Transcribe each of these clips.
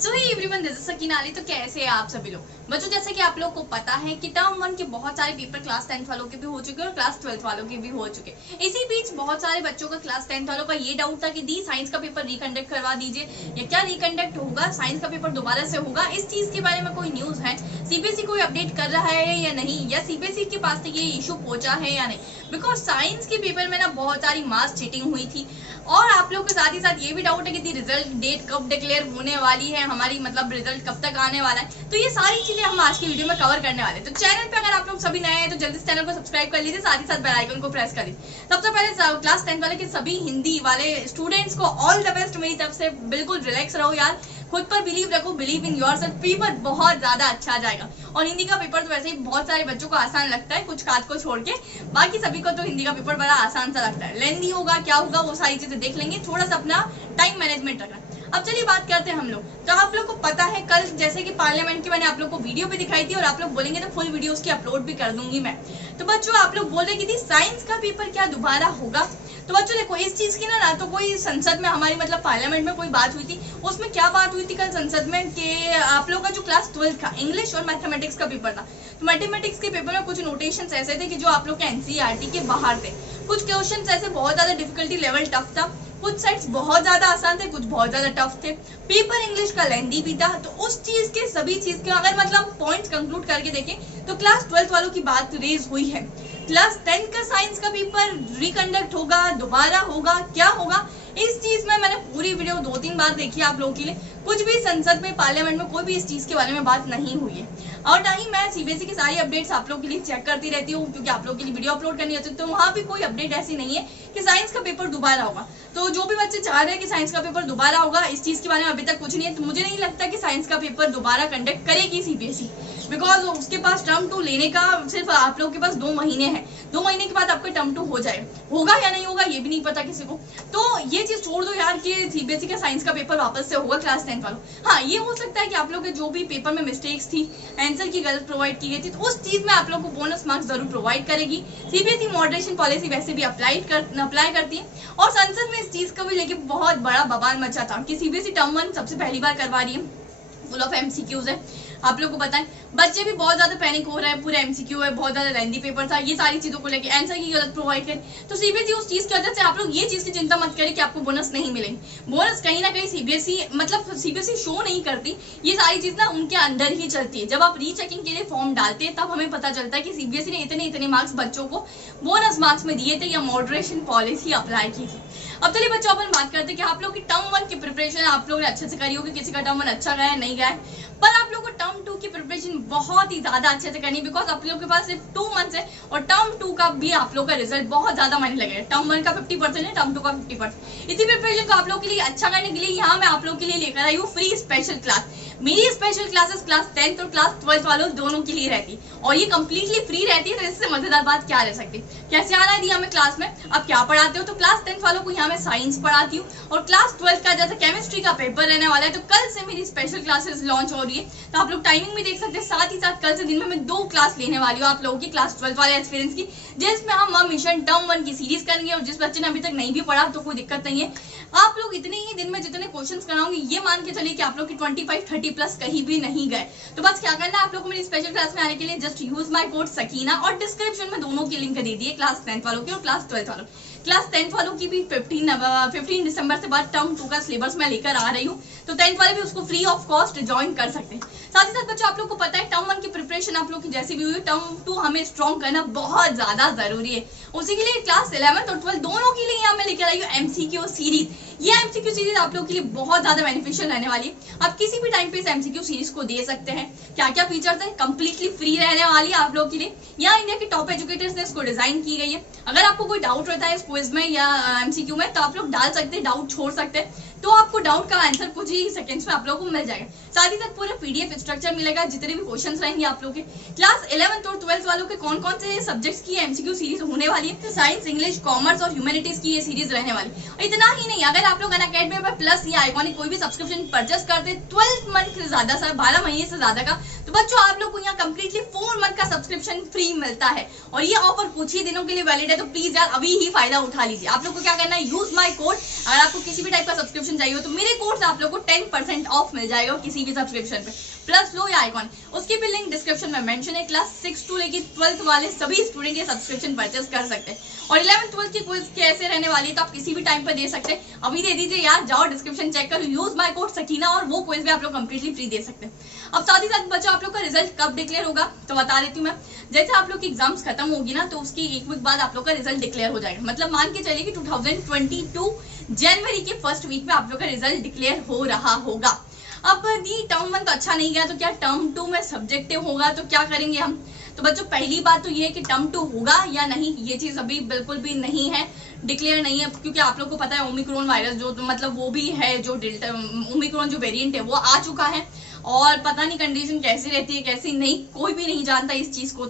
So hey everyone, this is Sakina Ali. तो कैसे हैं आप सभी लोग? बच्चों, जैसे कि आप लोग को पता है कि टर्म 1 के बहुत सारे पेपर क्लास 10th वालों के भी हो चुके हैं और क्लास 12th वालों के भी हो चुके हैं। इसी बीच बहुत सारे बच्चों का क्लास 10th वालों का ये डाउट था कि दी साइंस का पेपर रिकंडक्ट करवा दीजिए, या क्या रिकंडक्ट होगा, साइंस का पेपर दोबारा से होगा, इस चीज के बारे में कोई न्यूज है? सीबीएसई कोई अपडेट कर रहा है या नहीं, या सीबीएसई के पास तक ये इशू पहुंचा है या नहीं? बिकॉज साइंस के पेपर में ना बहुत सारी मास चीटिंग हुई थी, और आप लोग के साथ ही साथ ये भी डाउट है कि रिजल्ट डेट कब डिक्लेयर होने वाली है, हमारी मतलब रिजल्ट कब तक आने वाला है। तो ये सारी चीजें हम आज की वीडियो में कवर करने वाले हैं। तो चैनल पे अगर आप लोग सभी नए हैं तो जल्दी से चैनल को सब्सक्राइब कर लीजिए, साथ ही साथ बेल आइकन को प्रेस कर लीजिए। सबसे पहले क्लास 10 वाले के सभी हिंदी वाले स्टूडेंट्स को ऑल द बेस्ट मेरी तरफ से। बिल्कुल रिलैक्स रहो यार, खुद पर बिलीव रखो, बिलीव इन योरसेल्फ। पेपर बहुत ज्यादा अच्छा जाएगा, और हिंदी का पेपर तो वैसे ही बहुत सारे बच्चों को आसान लगता है, कुछ खास को छोड़ के। बाकी सभी को तो हिंदी का पेपर बड़ा आसान सा लगता है। लेंथी होगा, क्या होगा, वो सारी चीजें देख लेंगे। थोड़ा सा अपना टाइम मैनेजमेंट रखना। अब चलिए बात करते हैं हम लोग। तो आप लोग को पता है कल जैसे कि पार्लियामेंट की मैंने आप लोग को वीडियो भी दिखाई थी, और आप लोग बोलेंगे तो फुल वीडियो उसकी अपलोड भी कर दूंगी मैं। तो बच्चों, आप लोग बोल रहे कि साइंस का पेपर क्या दोबारा होगा? तो बच्चों देखो, इस चीज की ना तो कोई संसद में हमारी मतलब पार्लियामेंट में कोई बात हुई थी। उसमें क्या बात हुई थी कल संसद में कि आप लोग का जो क्लास 12 का इंग्लिश और मैथमेटिक्स का पेपर था, तो मैथमेटिक्स के पेपर में कुछ नोटेशन ऐसे थे कि जो आप लोग के एनसीईआरटी के बाहर थे। कुछ क्वेश्चन ऐसे बहुत ज्यादा डिफिकल्टी लेवल टफ था, कुछ साइड्स बहुत ज्यादा आसान थे, कुछ बहुत ज्यादा टफ थे। पेपर इंग्लिश का लेंथी भी था। तो उस चीज के सभी चीज के अगर मतलब पॉइंट्स कंक्लूड करके देखें तो क्लास 12 वालों की बात रेज हुई है। क्लास 10 का साइंस का पेपर रिकंडक्ट होगा, दोबारा होगा, क्या होगा, इस चीज में मैंने पूरी वीडियो 2-3 बार देखी आप लोगों के लिए। कुछ भी संसद में पार्लियामेंट में कोई भी इस चीज के बारे में बात नहीं हुई है, और ना ही मैं सीबीएसई की सारी अपडेट्स आप लोगों के लिए चेक करती रहती हूँ, क्योंकि आप लोगों के लिए वीडियो अपलोड करनी होती है। तो वहां भी कोई अपडेट ऐसी नहीं है कि साइंस का पेपर दोबारा होगा। तो जो भी बच्चे चाह रहे हैं कि साइंस का पेपर दोबारा होगा, इस चीज के बारे में अभी तक कुछ नहीं है। तो मुझे नहीं लगता कि साइंस का पेपर दोबारा कंडक्ट करेगी सीबीएसई, बिकॉज उसके पास टर्म 2 लेने का सिर्फ आप लोगों के पास 2 महीने हैं। 2 महीने के बाद आपका टर्म 2 हो जाए, होगा या नहीं होगा ये भी नहीं पता किसी को। तो ये चीज छोड़ दो यार कि सीबीएसई का साइंस का पेपर वापस से होगा क्लास 10 वालों। हाँ, ये हो सकता है कि आप लोग के जो भी पेपर में मिस्टेक्स थी, आंसर की गलत प्रोवाइड की गई थी, तो उस चीज में आप लोग को बोनस मार्क्स जरूर प्रोवाइड करेगी। सीबीएसई मॉडरेशन पॉलिसी वैसे भी अप्लाई करती है, और संसद में इस चीज को भी लेके बहुत बड़ा बवाल मचा था कि सीबीएसई टर्म 1 सबसे पहली बार करवा रही है, फुल ऑफ एमसीक्यूज है। आप लोग को बताएं, बच्चे भी बहुत ज्यादा पैनिक हो रहे हैं, पूरा एमसीक्यू है, बहुत ज्यादा लेंथी पेपर था, ये सारी चीजों को लेके आंसर की गलत प्रोवाइड करें। तो सीबीएसई उस चीज की वजह से आप लोग ये चीज की चिंता मत करें कि आपको बोनस नहीं मिलेंगे। बोनस कहीं ना कहीं सीबीएसई शो नहीं करती, ये सारी चीज ना उनके अंदर ही चलती है। जब आप रीचेकिंग के लिए फॉर्म डालते हैं तब हमें पता चलता है कि सीबीएसई ने इतने इतने मार्क्स बच्चों को बोनस मार्क्स में दिए थे, या मॉडरेशन पॉलिसी अप्लाई की थी। अब चलिए बच्चों, अपन बात करते हैं कि आप लोग की टर्म 1 की प्रिपरेशन आप लोग ने अच्छे से करी होगी। किसी का टर्म 1 अच्छा गया नहीं गया, पर आप लोग को टर्म 2 की प्रिपरेशन बहुत ही ज्यादा अच्छे से करनी, बिकॉज आप लोग के पास सिर्फ 2 मंथ्स है, और टर्म 2 का भी आप लोग का रिजल्ट बहुत ज्यादा मायने लगेगा। टर्म 1 का 50% है, टर्म 2 का 50%। इसी प्रिपरेशन को आप लोग के लिए अच्छा करने के लिए यहाँ मैं आप लोग के लिए लेकर आई हूँ फ्री स्पेशल क्लास। मेरी स्पेशल क्लासेस क्लास 10th और क्लास 12th वालों दोनों के लिए रहती, और ये कंप्लीटली फ्री रहती है। तो इससे मजेदार बात क्या रह सकती? कैसे आना है दिया हमें क्लास में, अब क्या पढ़ाते हो? तो क्लास 10th वालों को यहाँ मैं साइंस पढ़ाती हूँ, और क्लास 12th का जैसे केमिस्ट्री का पेपर रहने वाला है, तो कल से मेरी स्पेशल क्लासेस लॉन्च हो रही है। तो आप लोग टाइमिंग भी देख सकते हैं। साथ ही साथ कल से दिन में मैं 2 क्लास लेने वाली हूँ आप लोगों की क्लास 12th वाले एक्सपीरियंस की, जिसमें हम मिशन टर्म 1 की सीरीज करेंगे। और जिस बच्चे ने अभी तक नहीं भी पढ़ा तो कोई दिक्कत नहीं है, आप लोग इतने ही दिन में जितने क्वेश्चंस कराऊंगी, ये मान के चलिए कि आप लोग की 25-30 प्लस कहीं भी नहीं गए। तो बस क्या करना है आप लोग को मेरी स्पेशल क्लास में आने के लिए, just use my code Sakina, और डिस्क्रिप्शन में दोनों की लिंक दे दिए, क्लास 10th वालों की और क्लास 12th वालों। क्लास 10th वालों की भी 15 दिसंबर से बाद टर्म 2 का सिलेबस मैं लेकर आ रही हूँ, तो 10th वाले भी उसको फ्री ऑफ कॉस्ट ज्वाइन कर सकते हैं। साथ ही साथ बच्चों, आप लोग को पता है टर्म 1 की प्रिपरेशन आप लोग की जैसी भी हुई, टर्म 2 हमें स्ट्रॉन्ग करना बहुत ज्यादा जरूरी है। उसी के लिए क्लास 11th और 12th दोनों के लिए यहाँ मैं लेकर आई हूँ एमसीक्यू सीरीज। ये एमसीक्यू सीरीज आप लोग के लिए बहुत ज्यादा बेनिफिशियल रहने वाली है। आप किसी भी टाइम पे इस एमसीक्यू सीरीज को दे सकते हैं। क्या क्या फीचर्स है, कंप्लीटली फ्री रहने वाली है आप लोग के लिए। यहाँ इंडिया के टॉप एजुकेटर्स ने इसको डिजाइन की गई है। अगर आपको कोई डाउट रहता है इस क्विज में या एमसीक्यू में, तो आप लोग डाल सकते हैं, डाउट छोड़ सकते हैं, तो आपको डाउट का आंसर कुछ ही सेकंड्स में आप लोगों को मिल जाएगा। साथ ही साथ पूरा पीडीएफ स्ट्रक्चर मिलेगा, जितने भी क्वेश्चंस रहेंगे आप लोग के। क्लास 11th और 12th वालों के कौन कौन से सब्जेक्ट्स की एमसीक्यू सीरीज होने वाली है, तो साइंस, इंग्लिश, कॉमर्स और ह्यूमैनिटीज की ये सीरीज रहने वाली है। इतना ही नहीं, अगर आप लोग अनअकैडमी पर प्लस या आइकॉनिक कोई भी सब्सक्रिप्शन परचेस करते 12 मंथ से ज्यादा, 12 महीने से ज्यादा का, तो बच्चों आप लोग को यहाँ कंप्लीटली 4 मंथ का सब्सक्रिप्शन फ्री मिलता है और ये ऑफर कुछ ही दिनों के लिए वैलिड है, तो प्लीज यार अभी ही फायदा उठा लीजिए। आप लोग को क्या करना है, यूज माई कोड। अगर आपको किसी भी टाइप का सब्सक्रिप्शन चाहिए हो तो मेरे कोड से आप लोग को 10% ऑफ मिल जाएगा किसी भी सब्सक्रिप्शन पे, प्लस लो या आइकॉन, उसकी भी लिंक डिस्क्रिप्शन में मेंशन है। क्लास 6 to लेके 12th वाले सभी स्टूडेंट ये सब्सक्रिप्शन परचेस कर सकते हैं और 11th 12th की क्विज कैसे रहने वाली है तो आप किसी भी टाइम पर दे सकते हैं। अभी दे दीजिए यार, जाओ डिस्क्रिप्शन चेक करो, यूज माय कोड सकीना और वो क्विज भी आप लोग कंप्लीटली फ्री दे सकते हैं। अब साथ ही साथ बच्चों आप लोग का रिजल्ट कब डिक्लेयर होगा तो बता देती हूँ मैं। जैसे आप लोग की एग्जाम्स खत्म होगी ना तो उसकी एक वीक बाद आप लोग का रिजल्ट डिक्लेयर हो जाएगा। मतलब मान के चलिए कि 2022 जनवरी के फर्स्ट वीक में आप लोग का रिजल्ट डिक्लेयर हो रहा होगा। अब दी टर्म 1 तो अच्छा नहीं गया तो क्या टर्म 2 में सब्जेक्टिव होगा तो क्या करेंगे हम। तो बच्चों पहली बात तो ये है कि टर्म 2 होगा या नहीं, ये चीज अभी बिल्कुल भी नहीं है, डिक्लेयर नहीं है, क्योंकि आप लोग को पता है ओमिक्रॉन वायरस जो मतलब वो भी है, जो डेल्टा ओमिक्रॉन जो वेरिएंट है वो आ चुका है और पता नहीं कंडीशन कैसी रहती है कैसी नहीं, कोई भी नहीं जानता इस चीज को।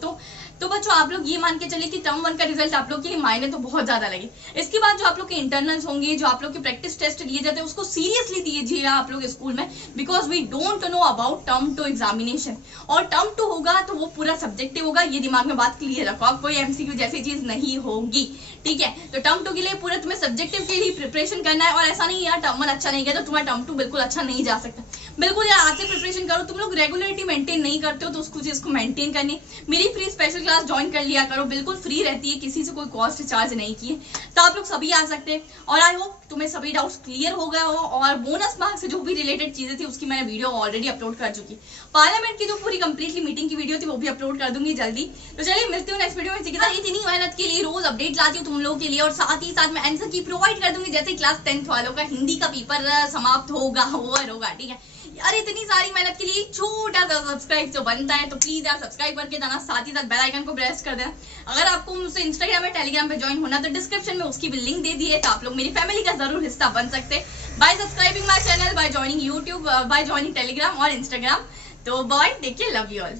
तो बच्चों आप लोग ये मान के चलिए कि टर्म 1 का रिजल्ट आप लोग के लिए मायने तो बहुत ज्यादा लगे। इसके बाद जो आप लोग के इंटरनल्स होंगे, जो आप लोग के प्रैक्टिस टेस्ट लिए जाते हैं उसको सीरियसली दीजिए आप लोग स्कूल में, because we don't know about term 2 examination. और टर्म 2 होगा तो वो पूरा सब्जेक्टिव होगा, ये दिमाग में बात क्लियर रखो, आप कोई एमसीक्यू जैसी चीज नहीं होगी, ठीक है। तो टर्म 2 के लिए पूरा तुम्हें सब्जेक्टिव के लिए प्रिपरेशन करना है और ऐसा नहीं यार टर्म 1 अच्छा नहीं गया तो तुम्हारा टर्म 2 बिल्कुल अच्छा नहीं जा सकता। बिल्कुल यार आज से प्रिपरेशन करो। तुम लोग रेगुलरिटी मेंटेन नहीं करते हो तो उसको चीज को मेंटेन करनी, मेरी फ्री स्पेशल क्लास ज्वाइन कर लिया करो, बिल्कुल फ्री रहती है, किसी से कोई कॉस्ट चार्ज नहीं किए, तो आप लोग सभी आ सकते हैं। और आई होप तुम्हें सभी डाउट्स क्लियर हो गए हो और बोनस मार्क्स से जो भी रिलेटेड चीजें थी उसकी मैंने वीडियो ऑलरेडी अपलोड कर चुकी। पार्लियामेंट की जो पूरी कंप्लीटली मीटिंग की वीडियो थी वो भी अपलोड कर दूंगी जल्दी। तो चलिए मिलती हूँ नेक्स्ट वीडियो में। इतनी मेहनत के लिए रोज अपडेट लाती हूँ तुम लोगों के लिए और साथ ही साथ मैं आंसर की प्रोवाइड कर दूंगी। जैसे क्लास 10th वालों का हिंदी का पेपर समाप्त होगा होगा, ठीक है यार। इतनी सारी मेहनत के लिए छोटा सा सब्सक्राइब जो बनता है तो प्लीज यार सब्सक्राइब करके जाना, साथ ही साथ बेल आइकन को प्रेस कर देना। अगर आपको मुझसे इंस्टाग्राम या टेलीग्राम पे ज्वाइन होना तो डिस्क्रिप्शन में उसकी भी लिंक दे दी है, तो आप लोग मेरी फैमिली का जरूर हिस्सा बन सकते हैं by subscribing my channel, by joining YouTube, by joining Telegram और इंस्टाग्राम। तो bye, take care, love you all.